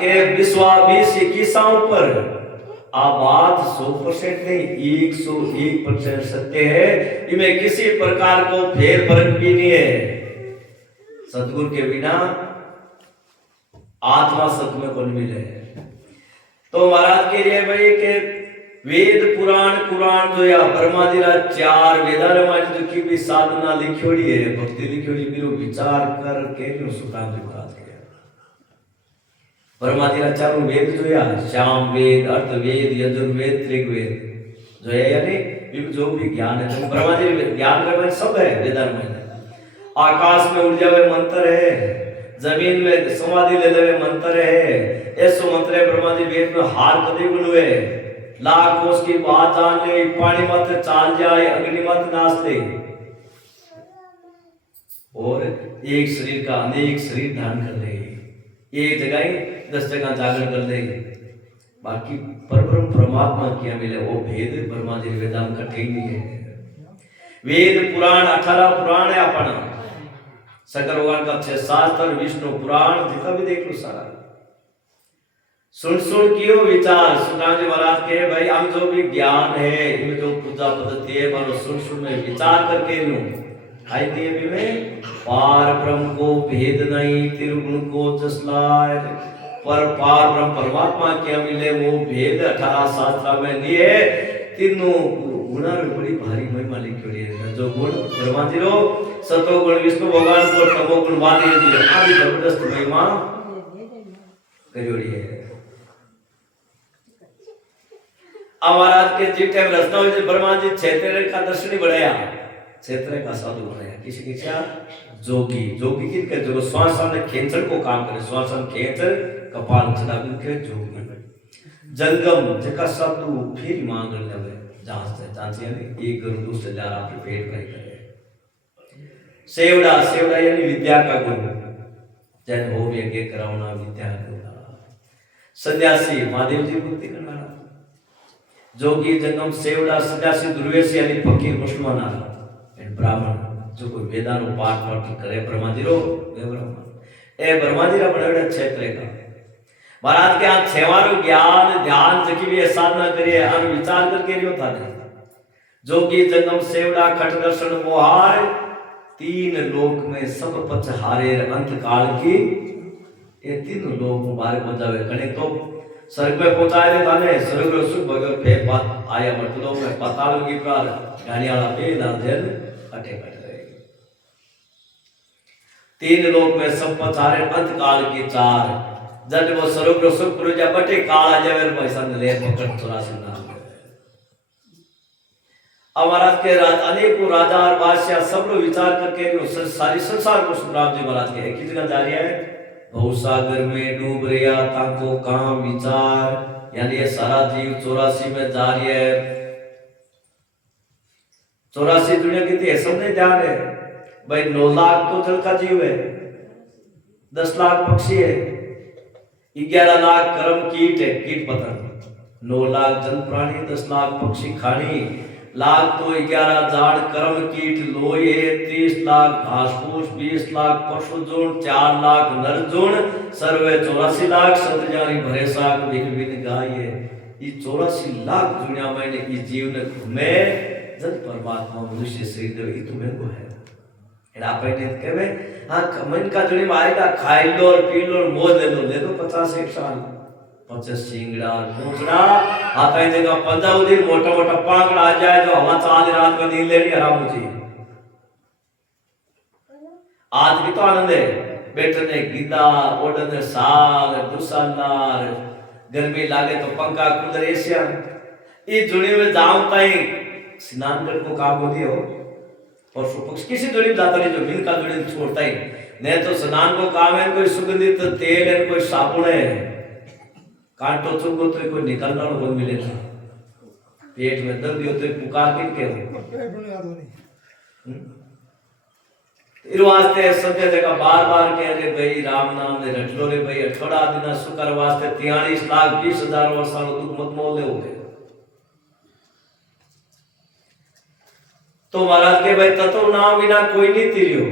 के 20-21 पर आ बात 100% नहीं 101% सत्य है। इनमें किसी प्रकार को फेर फर्क भी नहीं है। सतगुरु के बिना आत्मा सत में कौन मिले। तो महाराज के लिए भाई के वेद पुराण कुरान जो या ब्रह्मा जी रा 4 वेदार में जो की भी साधना लिखोड़ी है भक्ति लिखोड़ी बिरो विचार कर के सुखान जी महाराज के ब्रह्मा जी रा 4 वेद जो या श्याम वेद अर्थ वेद यजुर्वेद ऋग्वेद जो है यानी जो भी ज्ञान है तो ब्रह्मा जी ज्ञान में सब है वेदार में। आकाश में उड़ जावे मंत्र है, जमीन में समाधि ले लेवे मंत्र है, ऐसो मंत्र है ब्रह्मा जी वेद में हार कभी बुलवे लाख कोस की बात जान ले पानी मत चाल जाए अग्नि मत नाश ले और एक शरीर का अनेक शरीर धारण कर ले एक जगह 10 जगह जागरण कर ले। बाकी परब्रह्म परमात्मा क्या मिले वो भेद ब्रह्मा जी वेदांत का ठीक नहीं है। वेद पुराण 18 पुराण है अपना सकल भगवान का 6 शास्त्र विष्णु पुराण जितना भी देख लो सारा सुन सुन कियो विचार। सुना जी महाराज के भाई हम जो भी ज्ञान है इनमें जो पूजा पद्धति है मानो सुन सुन में विचार करके लूं आई दिए भी में पार ब्रह्म को भेद नहीं त्रिगुण को जसलाय पर पार ब्रह्म परमात्मा क्या मिले वो भेद 18 शास्त्र में लिए तीनों गुणा में बड़ी भारी महिमा लिखी है। जो गुण ब्रह्मा जी रो सतो गुण विष्णु भगवान को तमो गुण वादी जी आदि जबरदस्त महिमा करियोड़ी है। महाराज के जी टाइम रचना हुई ब्रह्मा जी क्षेत्र का दर्शन ही बढ़ाया क्षेत्र का साधु बनाया किसी की क्या जोगी जोगी की के जो श्वास ने खेचर को काम करे श्वास खेचर कपाल चला के जोगी जंगम जका शब्द फिर मांग लेवे जांच यानी एक गुरु दूसरे जा आपके पेट में करे। सेवड़ा सेवड़ा यानी विद्या का गुरु जैन हो यज्ञ करावना विद्या का सन्यासी महादेव जी मुक्ति करना जोगी जंगम सेवड़ा सन्यासी दुर्वेशी यानी फकीर मुसलमान ब्राह्मण जो कोई वेदानो पाठ पाठ करे ब्रह्मा जी रो ब्रह्मण ए ब्रह्मा जी रा बड़े क्षेत्र का महाराज के आज छेवारो ज्ञान ध्यान जकी भी साधना करिए और विचार करके रियो था जोगी जंगम सेवड़ा खट दर्शन मोहार 3 लोक में सब पच हारे अंत काल की ये 3 लोक मुबारक हो जावे कने तो स्वर्ग में पहुंचाए दे ताने स्वर्ग रो सुख भगत फे बात आया मतलब में पाताल की प्रार गानी वाला पे जेल अटे कट गए 3 लोक में सब पचारे अंत काल की 4 जब वो स्वर्ग रो सुख पुरुजा बटे काल जवेर पैसा ले पकड़ 84 नाम महाराज के राज अनेकों राजा और बादशाह सब लोग विचार करके सारी संसार को सुखराम जी महाराज के एक ही जगह जा रहा है भवसागर में डूब रहा ताको काम विचार यानी ये सारा जीव 84 में जा रही है 84 दुनिया कितनी है सब नहीं ध्यान है भाई 9 लाख तो जल का जीव है 10 लाख पक्षी है 11 लाख कर्म कीट है कीट पतंग 9 लाख जल प्राणी 10 लाख पक्षी खानी लाख तो 11 झाड़ कर्म कीट लोहे 30 लाख घास फूस 20 लाख पशु जोड़ 4 लाख नर जोड़ सर्वे 84 लाख सतजारी भरे साग बिन बिन गाय ये 84 लाख दुनिया में इस जीव ने घूमे जब परमात्मा मनुष्य शरीर दे ई तुम्हें को है एना पहले कहवे हां मन का जुड़ी में आएगा खाई लो और पी लो और मौज ले लो 50 एक साल 50 सिंगड़ा पूछना आता है जगह 15 दिन मोटा मोटा पांगड़ा आ जाए जो हवा चाल रात में नींद लेनी आराम हो जाए आज भी तो आनंद है बैठने गीदा ओढ़ने साग दुसानार गर्मी लागे तो पंखा कूलर एशिया ये जुड़ी में जाऊं ताई स्नान कर को काम होती हो और सुपक्ष किसी जुड़ी जाता नहीं जो मिल का जुड़ी छोड़ता ही नहीं तो स्नान को काम है कोई सुगंधित तेल है कोई साबुन है कांटो चुगो तो कोई निकलना और कोई मिलेगा पेट में दर्द हो तो पुकार के इस वास्ते सत्य जगह बार-बार कह रहे भाई राम नाम ने रट लो रे भाई अठोड़ा दिन सुकर वास्ते 43 लाख 20 हजार वर्षों दुख मत मोल ले हो गए तो महाराज के भाई तत्व नाम बिना कोई नहीं तिरियो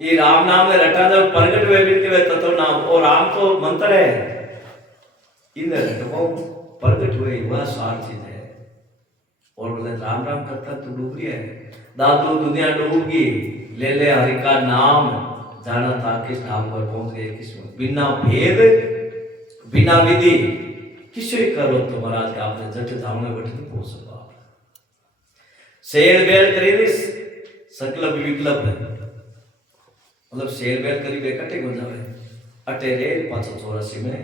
ये राम नाम ने रटा जब प्रगट हुए बिन के वे तत्व नाम, और राम तो मंत्र है, इन रटवाओं प्रगट हुए वह सार चीज है। और बोले राम राम करता तो डूब रही है, दादू दुनिया डूबगी, ले ले हरि का नाम, जाना था किस नाम पर पहुंच गए किस्मत, बिना भेद बिना विधि किसी करो तो महाराज के आपने जट धाम में बैठे नहीं पहुंच सका। शेर बैल करी संकल्प विकल्प है, मतलब शेर बैल करी बेकटे हो जावे, अटे रे 584 में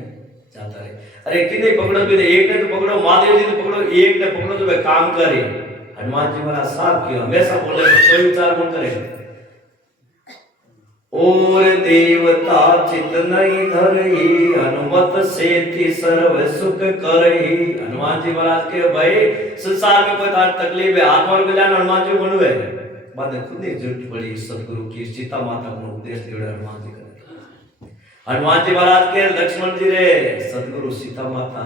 जाता रहे। अरे किने पकड़ो भी, एक ने तो पकड़ो, महादेव जी ने पकड़ो, एक ने पकड़ो तो वे काम करे। हनुमान जी महाराज साहब क्यों हमेशा बोले कोई विचार मत करे, और देवता चित नहीं धरही, हनुमत सेति सर्व सुख करही। हनुमान जी महाराज के भाई संसार में कोई तकलीफ है, आत्मा और कल्याण हनुमान जी बनवे, बाद खुद नहीं जरूरत पड़ी सदगुरु की, सीता माता को उपदेश दिया हनुमान जी करे। हनुमान जी महाराज के लक्ष्मण जी रे सदगुरु सीता माता,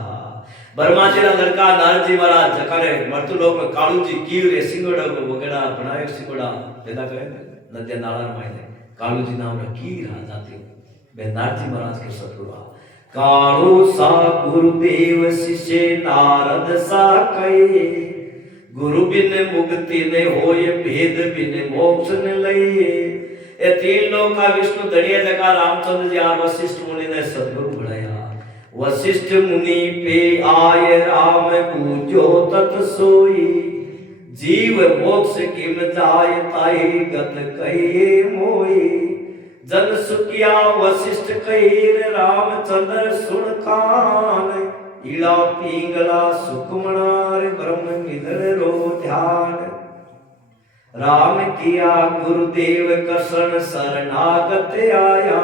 ब्रह्मा जी ना लड़का नारद जी महाराज जकारे मृत्यु लोक में कालू जी कीव रे सिंगोड़ा वगैरह बनाए, सिंगोड़ा पैदा करे नदिया नाला में, कालू जी नाम रखी रहा जाते वे नारद जी महाराज के सदगुरु। कालू सा गुरुदेव शिष्य नारद सा कहे, गुरु बिन मुक्ति ने होय, भेद बिन मोक्ष न लइए। ये तीन लोग का विष्णु दड़िया जगह रामचंद्र जी और वशिष्ठ मुनि ने सदगुरु बढ़ाया। वशिष्ठ मुनि पे आय राम पूजो तत सोई, जीव मोक्ष किम जाय ताहि गत कहिए मोई। जन सुखिया वशिष्ठ कहीर, रामचंद्र सुन कान, इला पिंगला सुकुमनार ब्रह्म मिलर रो ध्यान। राम किया गुरुदेव कसरण शरणागत आया,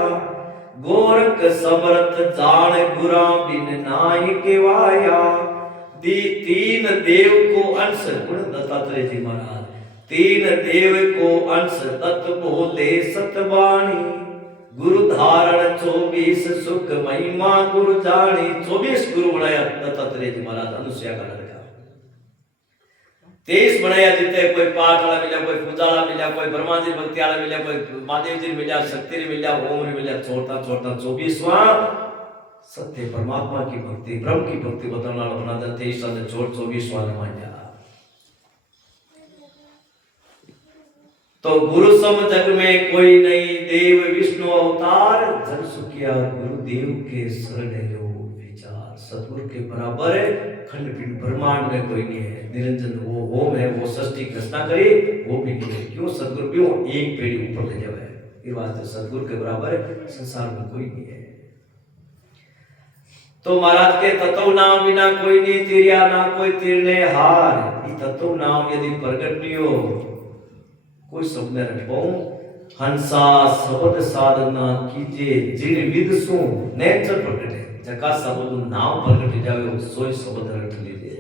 गोरख समर्थ जान गुरा बिन नाहि केवाया। दी तीन देव को अंश, गुण दत्तात्रेय जी महाराज, तीन देव को अंश तत् बोले सतवाणी। गुरु धारण 24 सुख महिमा गुरु जानी। 24 गुरु बनाया दत्तात्रेय जी महाराज, अनुसुया का लड़का। 23 बनाया जितने, कोई पाठ वाला मिला, कोई पूजा वाला मिला, कोई ब्रह्मा जी भक्ति वाला मिला, कोई महादेव जी मिला, शक्ति मिला, ओम मिला, छोटा छोटा 24वां सत्य परमात्मा की भक्ति, ब्रह्म की भक्ति बताना बना दे 23 से छोड़ 24 वाले मान जा। तो गुरु सम जग में कोई नहीं, देव विष्णु अवतार, जन सुखिया गुरुदेव के शरण लो विचार। सतगुरु के बराबर खंड पिंड ब्रह्मांड में कोई नहीं है। निरंजन वो ओम है, वो सृष्टि की रचना करे, वो भी नहीं है। क्यों सतगुरु क्यों एक पेड़ी ऊपर ले जावे, ये बात है। सतगुरु के बराबर संसार में कोई नहीं है। तो महाराज के तत्व नाम बिना कोई नहीं तिरिया, ना कोई तिरने हार। ये तत्व नाम यदि प्रकट नहीं हो, कोई शब्द में रट पाऊं। हंसा शब्द साधना कीजिए, जिन विद सु नेचर प्रकट है, जका शब्द नाम प्रकट जावे, वो सोई शब्द रट लीजिए।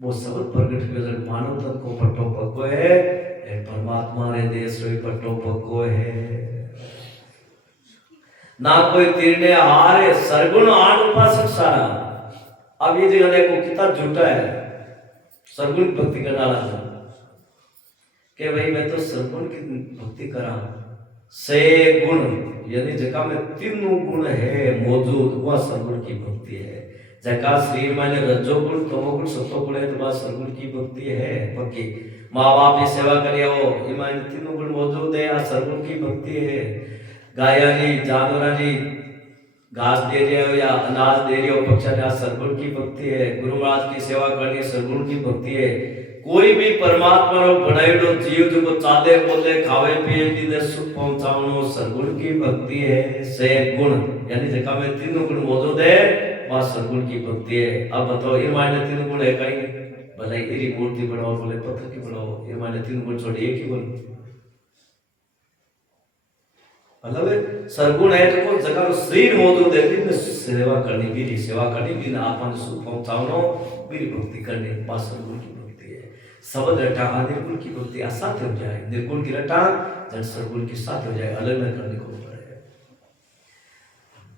वो शब्द प्रकट हुए मानव तन को पट्टो पक्को है, परमात्मा रे देश रे पट्टो पक्को है। ना कोई तिरने हारे, सरगुण आन उपासक सारा। अब ये जगह देखो कितना झूठा है सरगुण भक्ति करना वाला, कि भाई मैं तो सरगुण की भक्ति करा। से गुण यानी जगह में तीनों गुण है मौजूद, वह सरगुण की भक्ति है। जगह शरीर में रजोगुण तमोगुण सत्वगुण है, तो वह सरगुण की भक्ति है पक्की। माँ बाप की सेवा करिए हो, ईमान तीनों गुण मौजूद है, यह सरगुण की भक्ति है। गाया जी जानवर जी घास दे रहे हो या अनाज दे रहे हो, पक्षा सरगुण की भक्ति है। गुरु महाराज की सेवा करनी सरगुण की भक्ति है। कोई भी परमात्मा रो बनाएड़ो जीव जो चाले बोले खावे पिए जिने सुख पहुंचावनो सरगुण की भक्ति है। से गुण यानी जगह में तीनों गुण मौजूद है, वह सरगुण की भक्ति है। अब बताओ ये मायने तीनों गुण है कहीं, भले इरी मूर्ति बनाओ, बोले पत्थर की बनाओ, ये मायने तीन गुण छोड़ एक ही गुण। मतलब सरगुण है तो कोई जगह शरीर मौजूद है, जिनमें सेवा करनी, मेरी सेवा करनी, बिना आत्मा ने सुख पहुंचावनो, मेरी भक्ति करनी, बस सरगुण की भक्ति है। शब्द रटा निर्गुण की भक्ति असाध्य हो जाए, निर्गुण की रटा जन सरगुण की साथ हो जाए, अलग न करने को पड़े।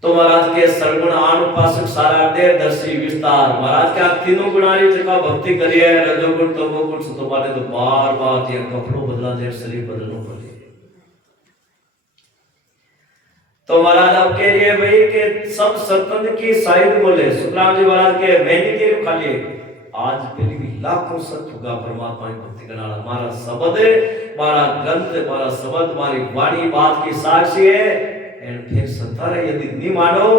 तो महाराज के सरगुण आन उपासक सारा दे दर्शी विस्तार। महाराज का तीनों गुणारी जगह भक्ति करिए, रजोगुण तमोगुण सतोगुण, तो बार बार ये कपड़ों बदला दे, शरीर बदलना पड़े। तो महाराज आप कह रही है भाई कि सब सतन की शायद बोले सुखराम जी महाराज के मैंने के खाली आज पहले भी लाखों सत होगा परमात्मा की भक्ति करना हमारा शब्द हमारा ग्रंथ हमारा शब्द हमारी वाणी बात की साक्षी है एंड फिर संतार यदि नहीं मानो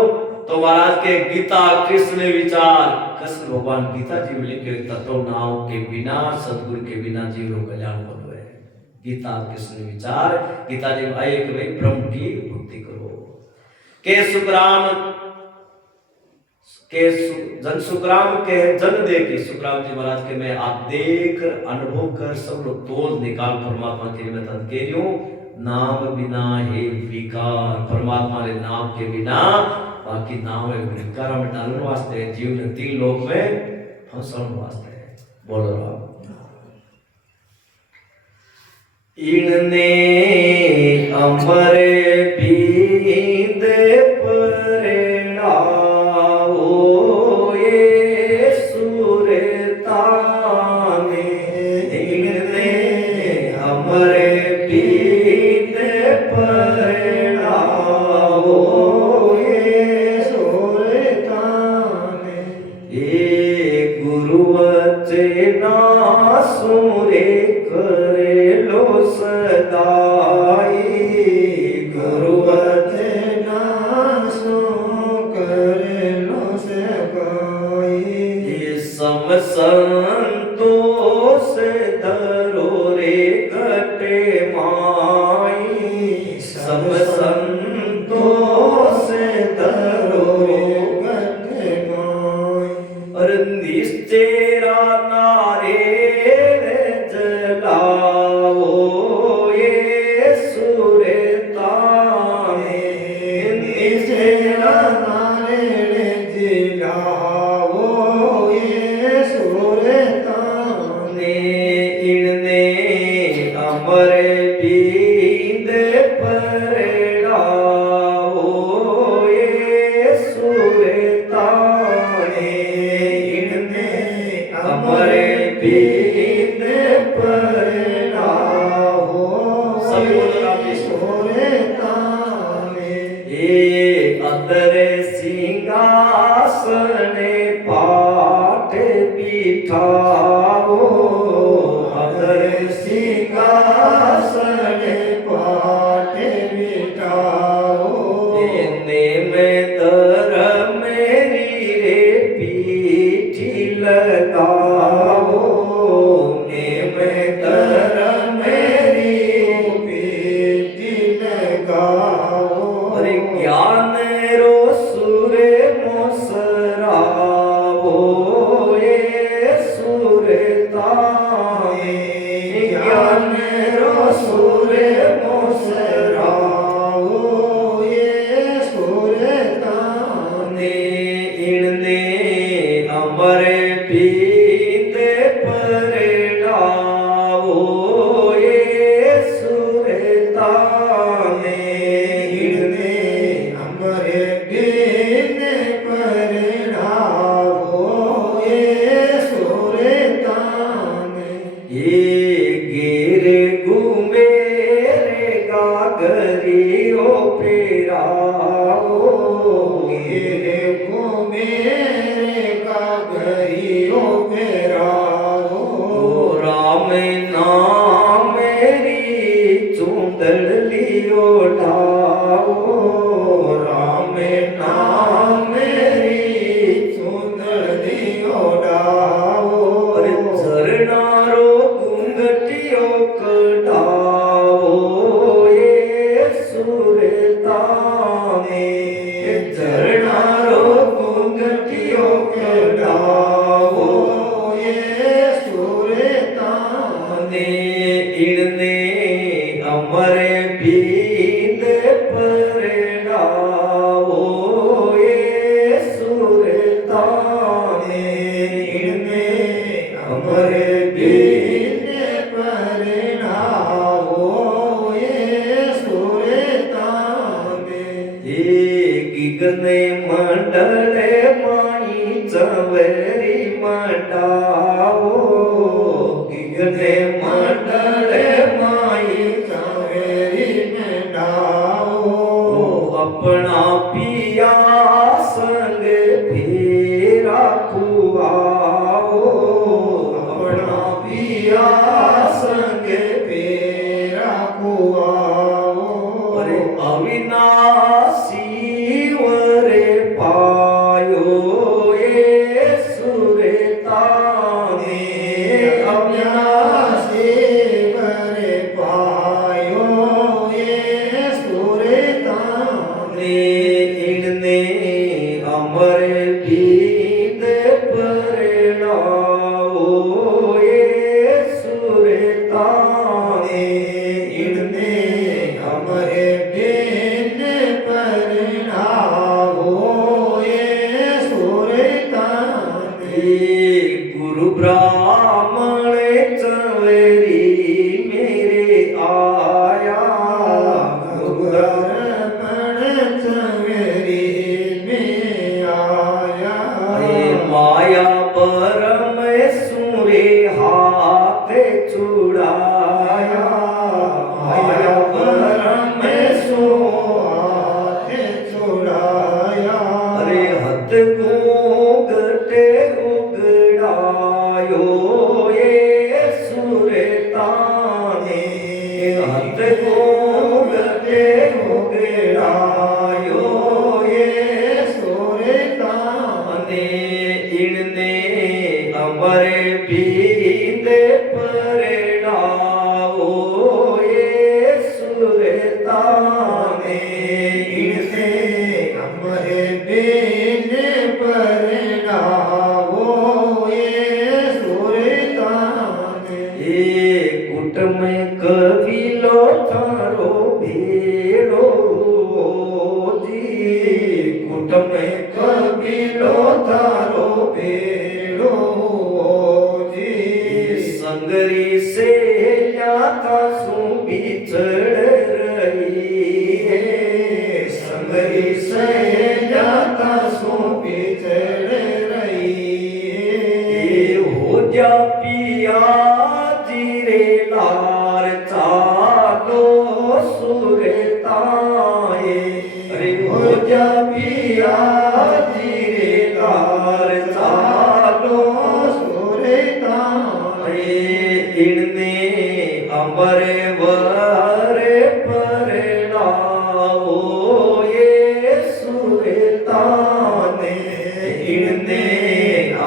तो महाराज के गीता कृष्ण विचार कृष्ण भगवान गीता जी में लिखे तत्व नाम के बिना सदगुरु के बिना जीव रो कल्याण होता है गीता कृष्ण विचार गीता जी आए कि भाई ब्रह्म की भक्ति करो के सुखराम के जन सुखराम के जन दे की सुखराम जी महाराज के मैं आप देख अनुभव कर सब लोग तोल निकाल परमात्मा के मैं तन के लियो नाम बिना है विकार परमात्मा के नाम के बिना बाकी नाम है विकार में डालने वास्ते जीव ने तीन लोक में फंसन वास्ते बोलो राम इनने अमरे पींदे परेणा संगरी से याता सू बिछड़ रही है, संगरी से जाता सो बिछड़ रही ये हो जा पिया जीरे लार चालो सुरताए, अरे हो जा पिया जीरे लार चालो सुरताए, इनने अमर वर परिणाओ ये सुरताने, इनने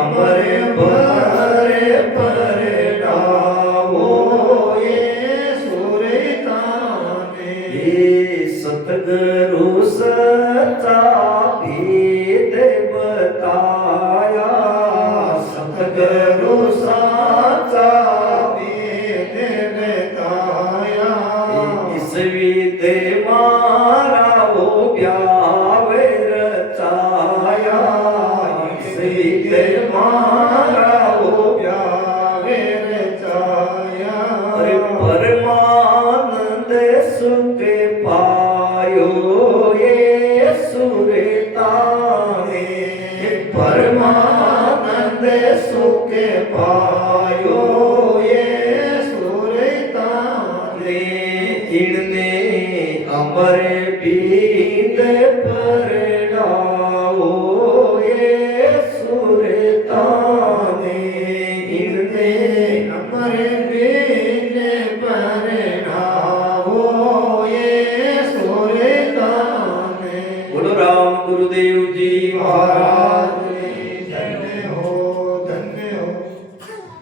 अमर वर परिणाओ ये सुरताने ये सतगुरु सच्चा भेद बताया, सतगुरु साचा वेद बताया इस विदे मारा वो ब्यावे रचाया, इस विदे मारा वो प्यावे रचाया अरे परमानंद सुख पायो ये सुरताने, परमानंद सुख पायो ये सुरताने, इनने अमर बींद परिणाओ ये सुरताने, इनने अमर बीन परिणामो ये सुरताने बोलो राम गुरुदेव जी महाराज।